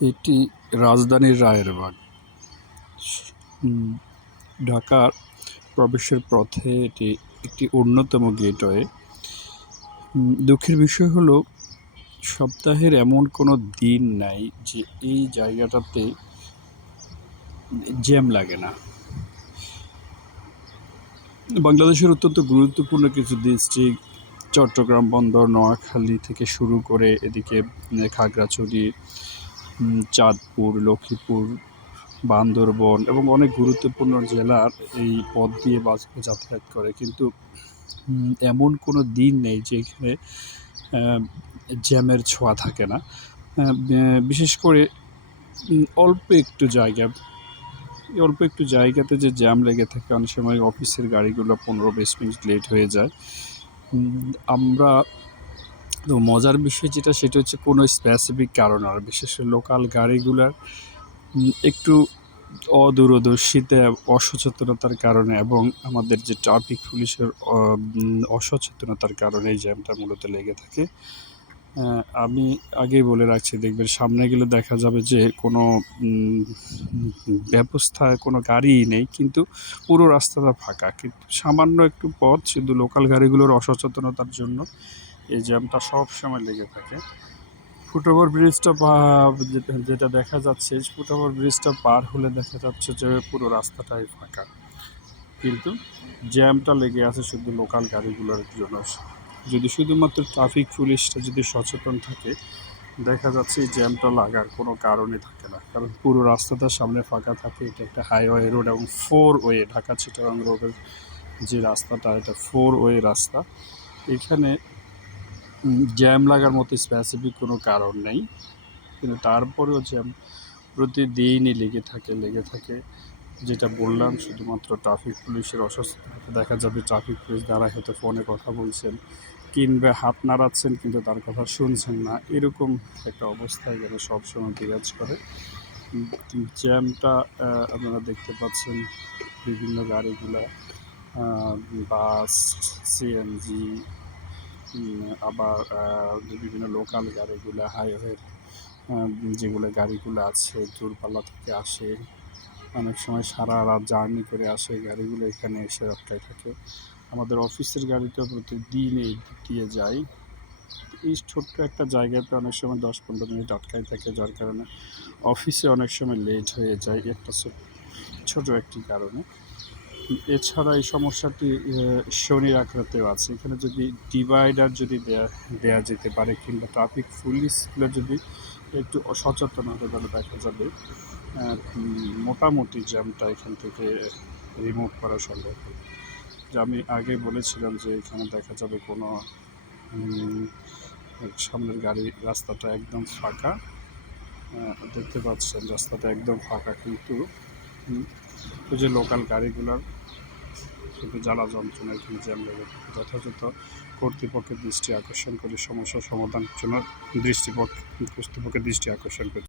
এটি রাজধানীর রায়েরবাগ। ঢাকার প্রবেশের পথে এটি একটি অন্যতম গেটওয়ে। দুঃখের বিষয় হলো, সপ্তাহের এমন কোনো দিন নাই যে এই জায়গাটাতে জ্যাম লাগে না। বাংলাদেশের অত্যন্ত গুরুত্বপূর্ণ কিছু ডিস্ট্রিক্ট, চট্টগ্রাম বন্দর, নোয়াখালী থেকে শুরু করে এদিকে খাগড়াছড়ি চাঁদপুর, লক্ষ্মীপুর, বান্দরবন এবং অনেক গুরুত্বপূর্ণ জেলার এই পথ দিয়ে বাসগুলো যাতায়াত করে। কিন্তু এমন কোনো দিন নেই যে এখানে জ্যামের ছোঁয়া থাকে না। বিশেষ করে অল্প একটু জায়গা অল্প একটু জায়গাতে যে জ্যাম লেগে থাকে, অনেক সময় অফিসের গাড়িগুলো পনেরো, বিশ মিনিট লেট হয়ে যায়। আমরা তো মজার বিষয় যেটা, সেটা হচ্ছে কোনো স্পেসিফিক কারণ, আর বিশেষ করে লোকাল গাড়িগুলার একটু অদূরদর্শিতা, অসচেতনতার কারণে এবং আমাদের যে ট্রাফিক পুলিশের অসচেতনতার কারণে এই জ্যামটা মূলত লেগে থাকে। আমি আগেই বলে রাখছি, দেখবেন সামনে গেলে দেখা যাবে যে কোনো ব্যবস্থা কোনো গাড়িই নেই, কিন্তু পুরো রাস্তাটা ফাঁকা। কিন্তু সামান্য একটু পথ, শুধু লোকাল গাড়িগুলোর অসচেতনতার জন্য এই জ্যামটা সব সময় লেগে থাকে। ফুটওভার ব্রিজটা যেটা দেখা যাচ্ছে, ফুটওভার ব্রিজটা পার হলে দেখা যাচ্ছে যে পুরো রাস্তাটাই ফাঁকা। কিন্তু জ্যামটা লেগে আছে শুধু লোকাল গাড়িগুলোর জন্য। যদি শুধুমাত্র ট্রাফিক পুলিশটা যদি সচেতন থাকে, দেখা যাচ্ছে জ্যামটা লাগার কোনো কারণই থাকে না। কারণ পুরো রাস্তাটা সামনে ফাঁকা থাকে, এটা একটা হাইওয়ে রোড এবং ফোর ওয়ে ঢাকা চিটাগাং রোডের যে রাস্তাটা, এটা ফোর ওয়ে রাস্তা। এখানে জ্যাম লাগার মতো স্পেসিফিক কোনো কারণ নেই। কিন্তু তারপরেও জ্যাম প্রতিদিনই লেগে থাকে লেগে থাকে। যেটা বললাম, শুধুমাত্র ট্রাফিক পুলিশের অসুস্থতা দেখা যাবে ট্রাফিক পুলিশ দ্বারা হয়তো ফোনে কথা বলছেন, কিংবা হাত নাড়াচ্ছেন কিন্তু তার কথা শুনছেন না। এরকম একটা অবস্থা এখানে সবসময় বিরাজ করে। জ্যামটা আপনারা দেখতে পাচ্ছেন বিভিন্ন গাড়িগুলা বাস সিএনজি আবার বিভিন্ন লোকাল গাড়িগুলো হাইওয়ের যেগুলো গাড়িগুলো আছে, দূরপাল্লা থেকে আসে অনেক সময় সারা রাত জার্নি করে আসে, গাড়িগুলো এখানে এসে আটকায় থাকে। আমাদের অফিসের গাড়িতেও প্রতিদিন এই দিয়ে যায় এই ছোট্ট একটা জায়গাতে অনেক সময় দশ পনেরো মিনিট আটকায় থাকে, যার কারণে অফিসে অনেক সময় লেট হয়ে যায় একটা ছোট একটি কারণে। এছাড়া এই সমস্যাটি শনির আখড়াতেও আছে। এখানে যদি ডিভাইডার যদি দেয়া দেয়া যেতে পারে কিংবা ট্রাফিক পুলিশগুলো যদি একটু সচেতন হতে তাহলে দেখা যাবে। মোটামুটি জ্যামটা এখান থেকে রিমুভ করা সম্ভব হবে। যে আমি আগে বলেছিলাম যে এখানে দেখা যাবে কোনো সামনের গাড়ি রাস্তাটা একদম ফাঁকা। দেখতে পাচ্ছেন রাস্তাটা একদম ফাঁকা কিন্তু ওই যে লোকাল গাড়িগুলোর কিন্তু জ্বালা যন্ত্রণা এখানে জ্যাম লেগে যথাযথ কর্তৃপক্ষের দৃষ্টি আকর্ষণ করে সমস্যা সমাধানের জন্য দৃষ্টিপক্ষ কর্তৃপক্ষের দৃষ্টি আকর্ষণ করে।